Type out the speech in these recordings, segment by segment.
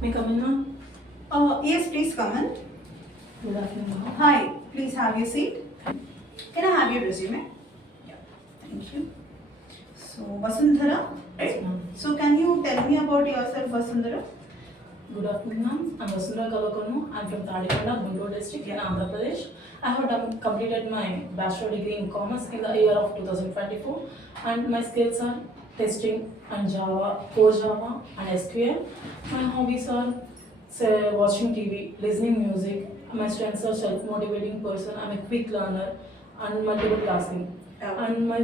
May I come in, ma'am? Yes, please come in. Good afternoon, ma'am. Hi, please have your seat. Can I have your resume? Yeah, thank you. So, Vasundhara, Yes, right? ma'am. So, can you tell me about yourself, Vasundhara? Good afternoon, ma'am. I'm Vasundhara Kalakonu. I'm from Tadikonda, Guntur district in Andhra Pradesh. I have completed my bachelor degree in commerce in the year of 2024, and my skills are testing and Java, core Java, and SQL. My hobbies are say, watching TV, listening music. My strengths are self-motivating person. I'm a quick learner and multiple tasking. And my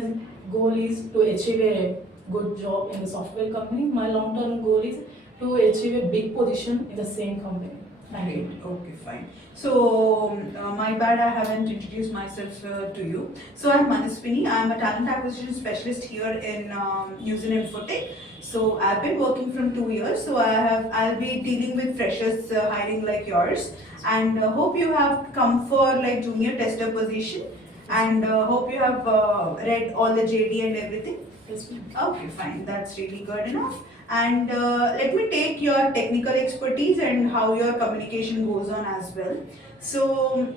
goal is to achieve a good job in the software company. My long-term goal is to achieve a big position in the same company. Thank you. Okay, fine. So, my bad, I haven't introduced myself to you. So, I'm Manaswini. I'm a talent acquisition specialist here in NewZen Infotech. So, I've been working from 2 years. So, I'll be dealing with freshers hiring like yours, and hope you have come for like junior tester position, and hope you have read all the JD and everything. Yes, ma'am. Okay, fine. That's really good enough. And let me take your technical expertise and how your communication goes on as well. So,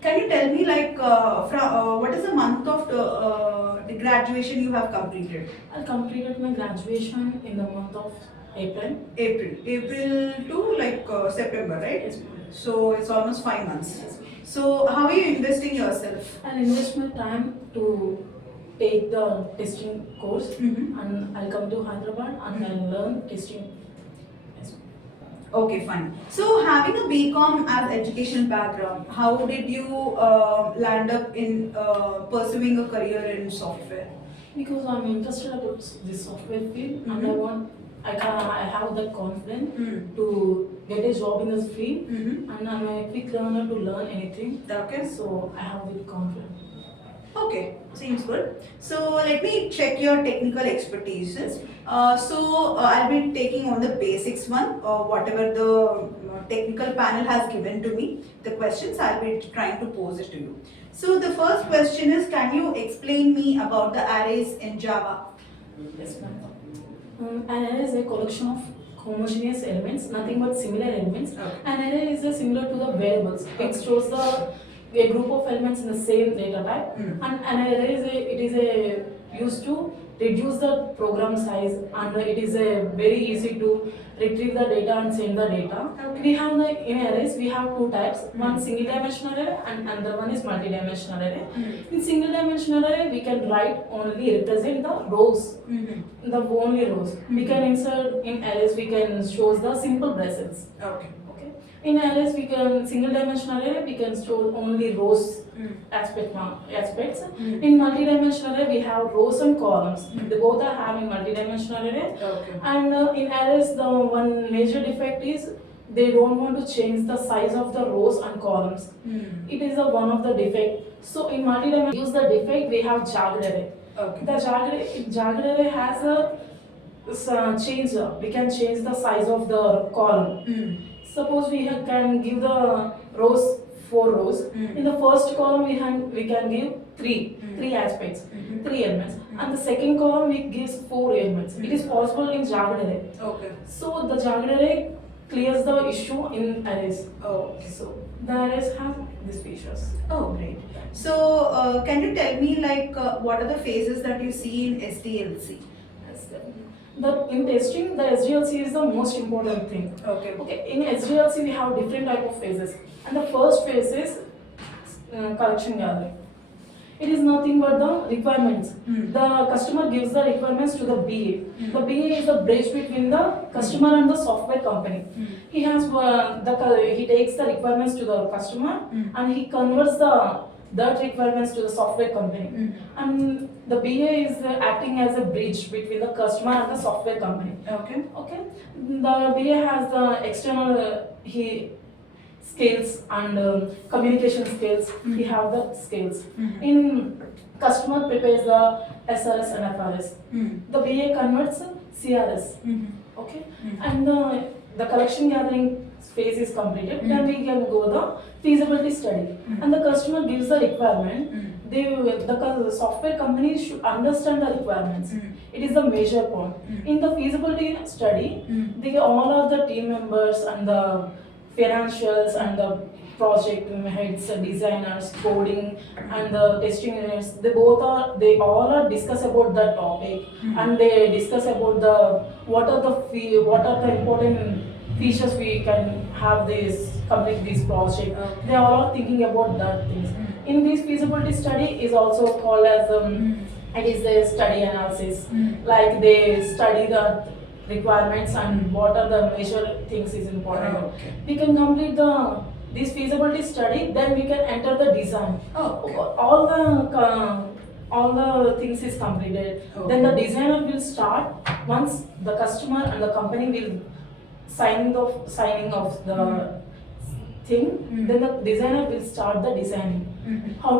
can you tell me like what is the month of the graduation you have completed? I completed my graduation in the month of April. April to like September, right? Yes, ma'am. So it's almost 5 months. Yes, ma'am. So how are you investing yourself? I'll invest my time to take the testing course, Mhm. and I'll come to Hyderabad and I'll learn testing. Yes, ma'am. Okay, fine. So, having a BCom as educational background, how did you land up in pursuing a career in software? Because I'm interested about this software field, and Mhm. I have that confidence Mm. to get a job in this field, Mm-hmm. and I'm a quick learner to learn anything. Okay. So I have that confidence. Okay, seems good. So let me check your technical expertises. I'll be taking on the basics one, whatever the technical panel has given to me. The questions I'll be trying to pose it to you. So the first question is, can you explain me about the arrays in Java? Yes, ma'am. An array is a collection of homogeneous elements, nothing but similar elements. Okay. An array is similar to the variables. It stores a group of elements in the same data type, and an array is used to reduce the program size, and it is very easy to retrieve the data and send the data. Okay. We have in arrays we have two types. One single dimensional array and another one is multi-dimensional array. In single dimensional array we can write only represent the rows. Mm-hmm. The only rows. We can insert in arrays, we can show the simple brackets. Okay. Okay. In arrays we can single dimensional array we can store only rows aspects. In multi-dimensional array we have rows and columns. They both are having multi-dimensional array. Okay. And in arrays the one major defect is they don't want to change the size of the rows and columns. It is one of the defect. So in multi-dimensional use the defect we have jagged array. Okay. The jagged array has a change. We can change the size of the column. Suppose we can give the rows 4 rows. In the first column we can give three aspects, 3 elements, and the second column we gives 4 elements. It is possible in jagged array. Okay. So the jagged array clears the issue in arrays. Okay. So the arrays have these features. Oh, great. So, can you tell me like what are the phases that you see in SDLC? In testing, the SDLC is the most important thing. Okay. Okay, in SDLC we have different type of phases, and the first phase is collection gathering. It is nothing but the requirements. The customer gives the requirements to the BA. The BA is the bridge between the customer and the software company. He has he takes the requirements to the customer and he converts that requirements to the software company. And the BA is acting as a bridge between the customer and the software company. Okay. Okay. The BA has the external skills and communication skills. We have the skills. In customer prepares the SRS and FRS. The BA converts CRS. Okay. And the collection gathering phase is completed. Then we can go the feasibility study. And the customer gives the requirement. The software company should understand the requirements. It is the major point. In the feasibility study, all of the team members and the financials and the project heads, designers, coding, and the testing engineers, they all are discuss about the topic, and they discuss about what are the important features we can have this complete this project. They are all thinking about that things. In this feasibility study is also called as it is a study analysis. Like they study the requirements and what are the major things is important. We can complete this feasibility study, then we can enter the design. All the things is completed. Then the designer will start once the customer and the company will signing off the thing. Then the designer will start the designing. How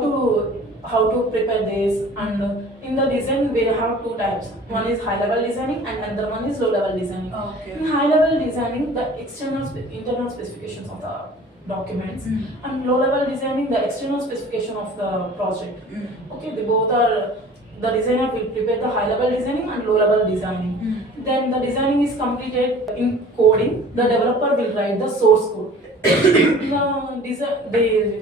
to prepare this, and in the design we have two types. One is high level designing and another one is low level designing. In high level designing, the internal specifications of the documents, and low level designing, the external specification of the project. Okay, they both are, the designer will prepare the high level designing and low level designing. Then the designing is completed in coding. The developer will write the source code. They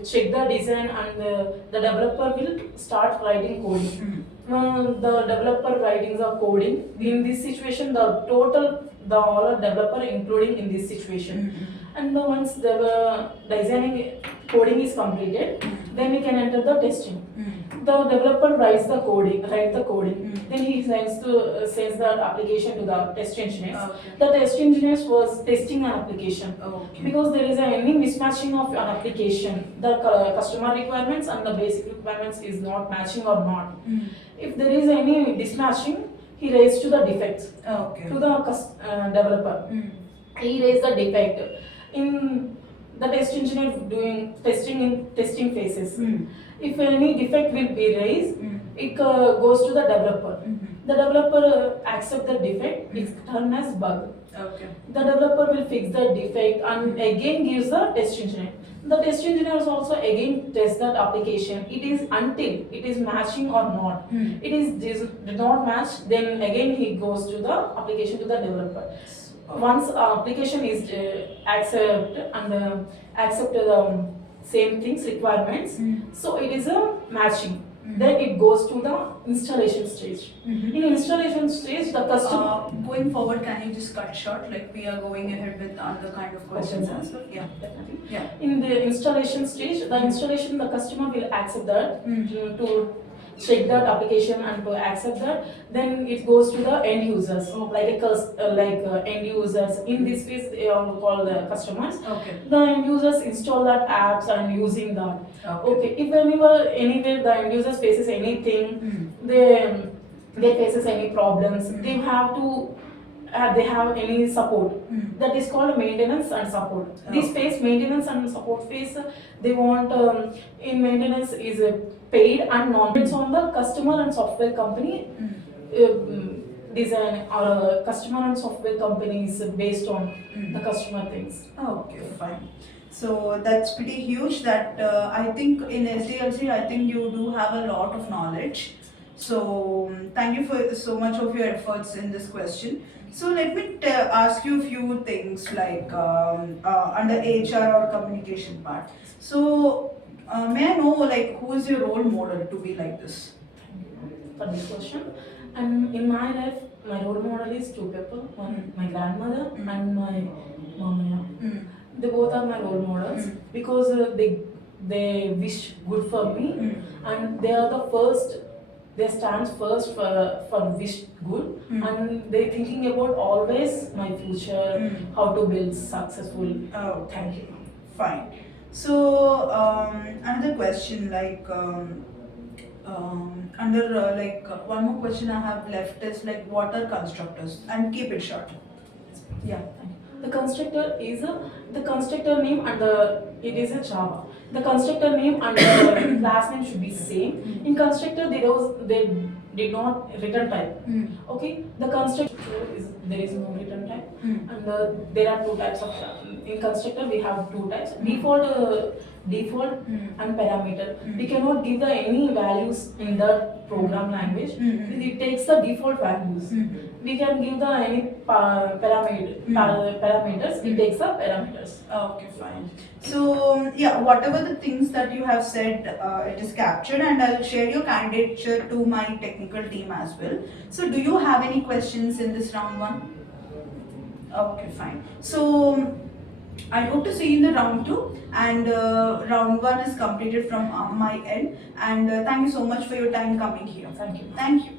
check the design, and the developer will start writing coding. The developer writing the coding. In this situation, the all developer including in this situation. And once the designing coding is completed, then we can enter the testing. The developer write the coding. Then he sends the application to the test engineers. The test engineers was testing an application. Because there is any mismatching of an application, the customer requirements and the basic requirements is not matching or not. If there is any mismatching, he raised to the defects to the developer. He raised the defect. In the test engineer doing testing in testing phases. If any defect will be raised, it goes to the developer. The developer accept the defect, it's turned as bug. The developer will fix the defect and again gives the test engineer. The test engineers also again test that application. It is until it is matching or not. It is did not match, then again he goes to the application to the developer. Once application is accept the same things requirements, so it is a matching. Then it goes to the installation stage. In installation stage, the customer going forward, can you just cut short? Like we are going ahead with other kind of questions as well. Yeah, definitely. Yeah. In the installation stage, the customer will accept that to check that application and to accept that. Then it goes to the end users, end users. In this case, they are called the customers. The end users install that apps and using that. If anywhere the end users faces anything, they faces any problems, they have any support. That is called maintenance and support. This phase, maintenance and support phase, they want in maintenance is paid and non. It's on the customer and software company design, or customer and software companies based on the customer things. Fine. So that's pretty huge. That I think in SDLC, I think you do have a lot of knowledge. So thank you for so much of your efforts in this question. So let me ask you a few things like under HR or communication part. So may I know like who is your role model to be like this? For this question, and in my life, my role model is two people. One, my grandmother and my mama. They both are my role models because they wish good for me, and they are the first. They stand first for wish good, and they thinking about always my future, how to build successful. Thank you. Fine. So another question like one more question I have left is like what are constructors, and keep it short. Yeah, thank you. The constructor name and it is a Java. The constructor name and the class name should be same. In constructor, they did not return type. Okay, the constructor there is no return type. And there are two types of in constructor we have two types: default and parameter. We cannot give the any values in the program language. It takes the default values. We can give the any parameters. It takes the parameters. Okay, fine. So yeah, whatever the things that you have said, it is captured, and I'll share your candidature to my technical team as well. So do you have any questions in this round one? Okay, fine. So I hope to see you in the round two, and round one is completed from my end. And thank you so much for your time coming here. Thank you. Thank you.